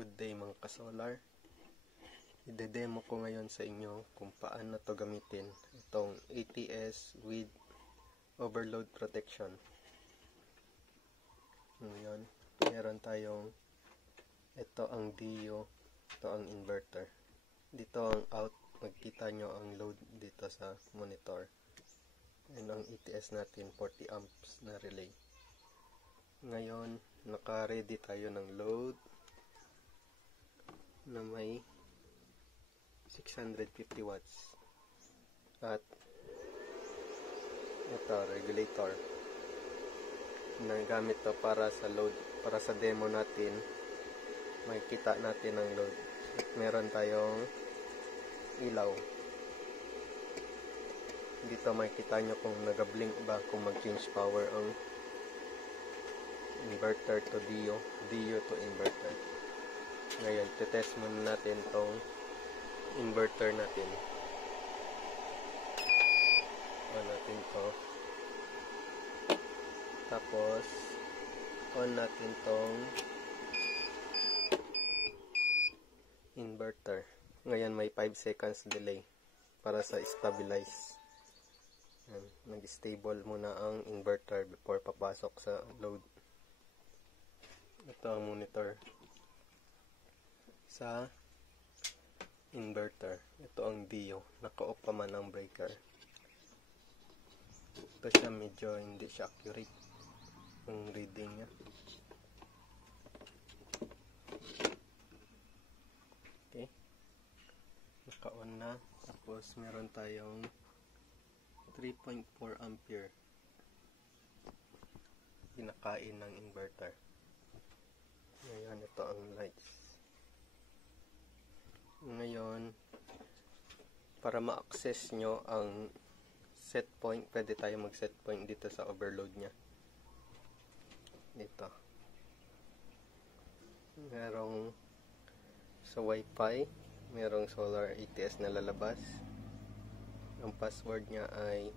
Good day mga ka-solar. Ide-demo ko ngayon sa inyo kung paano to gamitin itong ATS with overload protection. Ngayon, meron tayong ito ang DIO, ito ang inverter. Dito ang out, magkita nyo ang load dito sa monitor. Yan ang ATS natin, 40 amps na relay. Ngayon, naka-ready tayo ng load na may 650 watts at ito regulator na gamit to para sa load, para sa demo natin makikita natin ang load at meron tayong ilaw dito. Makikita nyo kung nag-blink ba, kung mag-change power ang inverter to DIO to inverter. Ngayon, test muna natin tong inverter natin. On natin to. Tapos, on natin tong inverter. Ngayon, may 5 seconds delay para sa stabilize. Nag-stable muna ang inverter before papasok sa load. Ito ang monitor sa inverter. Ito ang DIO. Naka-off pa man ang breaker. Ito siya, medyo hindi siya accurate ang reading niya. Okay. Naka-on na. Tapos meron tayong 3.4 ampere pinakain ng inverter. Ngayon, ito ang lights. Ngayon, para ma-access nyo ang set point, pwede tayo mag-set point dito sa overload nya. Dito. Merong sa Wi-Fi, merong solar ATS na lalabas. Ang password nya ay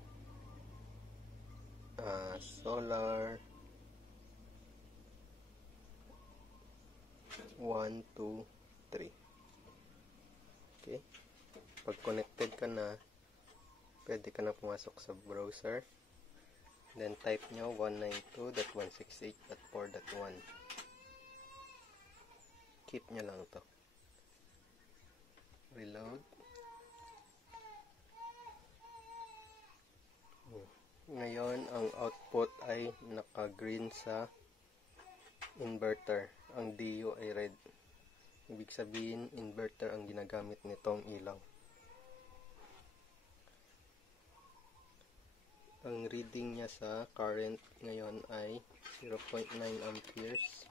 solar 123. Okay. Pag connected ka na, pwede ka na pumasok sa browser. Then type nyo 192.168.4.1. Keep nyo lang to. Reload. Ngayon, ang output ay naka-green sa inverter. Ang DIO ay red. Ibig sabihin, inverter ang ginagamit nitong ilaw. Ang reading niya sa current ngayon ay 0.9 amperes.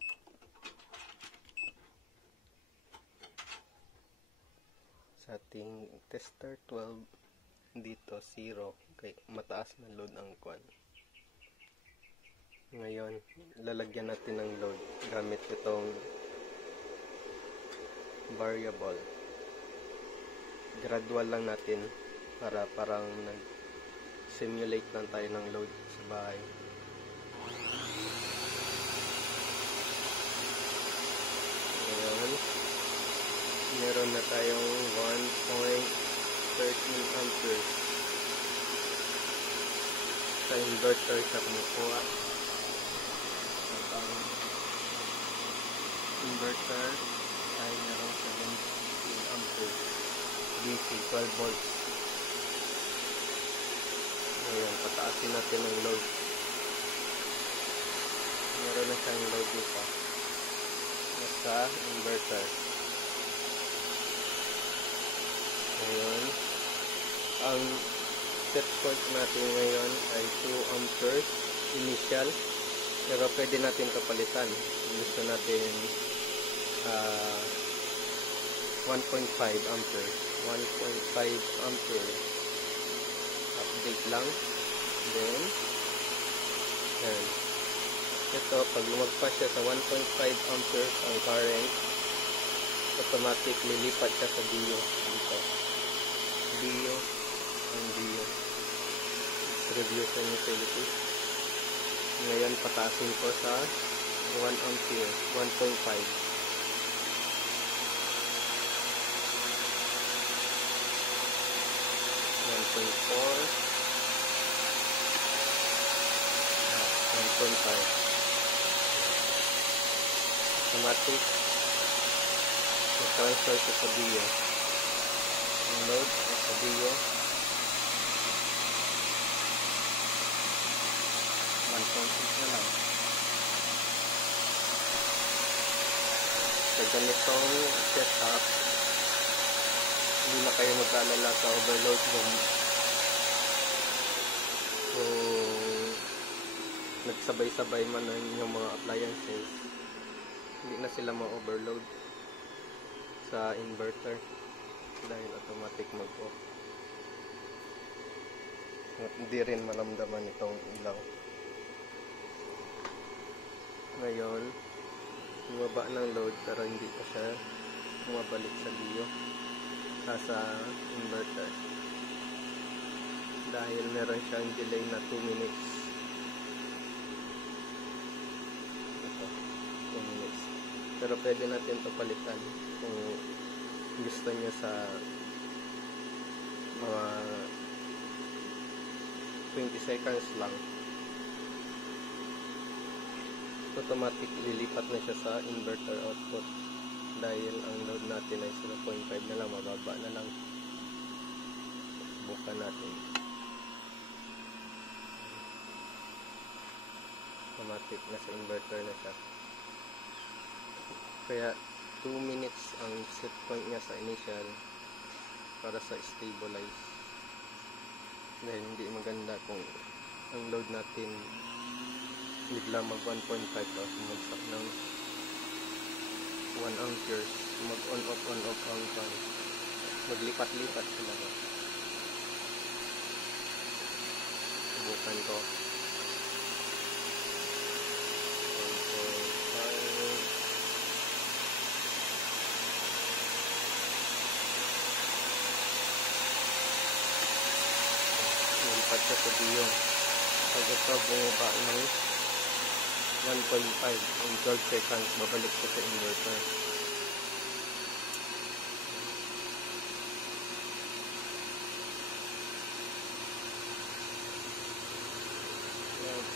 Sa ating tester 12, dito 0. Kaya mataas na load ang kwan. Ngayon, lalagyan natin ng load gamit itong variable. Gradual lang natin para parang nag-simulate lang tayo ng load sa bahay. Ngayon, meron na tayong 1.13 amperes. Sa inverter siya kumukuha. Ang inverter ay merong 17 amperes DC 12 volts. Ngayon, pataasin natin ang load. Meron na siyang load dito sa inverter. Ngayon, ang set point natin ngayon ay 2 amperes initial, pero pwede natin kapalitan. Gusto natin 1.5 amperes. 1.5 amperes. Update lang. Then, yan. Ito, pag lumagpas siya sa 1.5 amperes ang current, automatic lilipat siya sa DIO. Dito. DIO. Ang DIO. Distribution utility. Ngayon, pataasin ko sa 1 ampere. 1.5. 1.5. Automatic. I-transfer siya sa Dio. Ang load ay sa Dio. 1.6 na lang. Sa ganitong setup, hindi na kayo mag-alala sa overload kung nagsabay-sabay man ang inyong mga appliances. Hindi na sila ma-overload sa inverter dahil automatic mag-off. At hindi rin maramdaman itong ilaw. Ngayon, bumaba ng load pero hindi pa siya bumabalik sa Dio sa inverter dahil meron siyang delay na 2 minutes. Ito, 2 minutes. Pero pwede natin ito palitan kung gusto niya sa mga 20 seconds lang. Automatic lilipat na siya sa inverter output dahil ang load natin ay 0.5 na lang, mababa na lang. Subukan natin. Automatic na sa inverter na siya. Kaya 2 minutes ang set point niya sa initial para sa stabilize. Dahil hindi maganda kung ang load natin bigla mag 1.5 tapos bumagsak ng 1 amperes, mag on off ang fan, maglipat-lipat sila ba. Subukan ko. 1.5. Nilipat siya sa Dio. Pag ito bumaba ng 1.5 in 12 seconds, babalik ko sa inverter.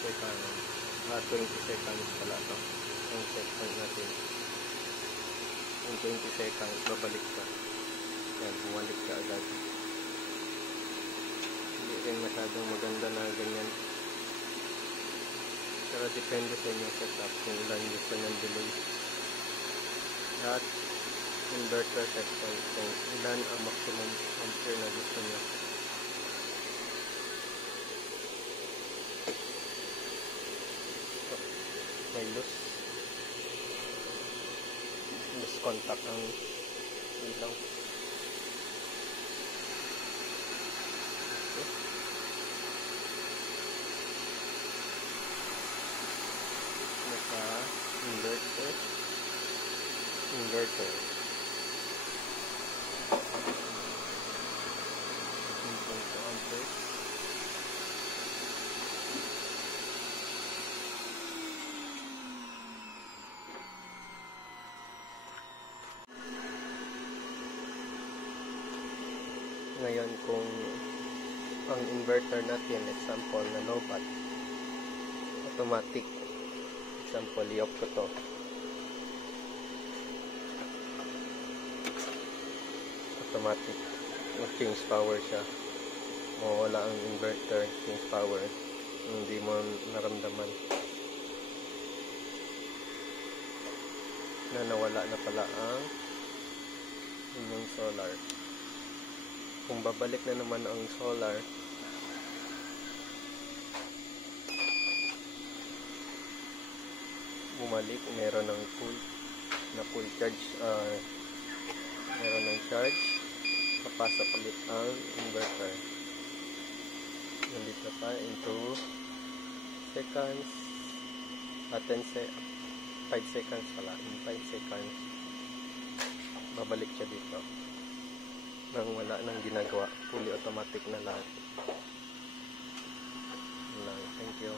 Seconds. 20 seconds pala ito. Ang set point natin. In 20 seconds, babalik ka. Yan, bumalik ka agad. Hindi rin masyadong maganda na ganyan. Pero depende sa inyong setup kung ilan gusto niyang delay. At inverter set point kung ilan ang maximum ampere na gusto niya. May loose contact ang ilaw. Inverter 1.2 amperes. Ngayon kung ang inverter natin, example na low-bat, automatic, example, i-off ko to. Automatic, mag-change power siya. Mawala ang inverter, change power. Hindi mo naramdaman na nawala na pala ang inyong solar. Kung babalik na naman ang solar, bumalik, meron ng full charge, meron ng charge, papasok ulit ang inverter. Nandito pa into seconds, 5 seconds pala, in 5 seconds babalik siya dito nang wala nang ginagawa, fully automatic na lahat. Thank you.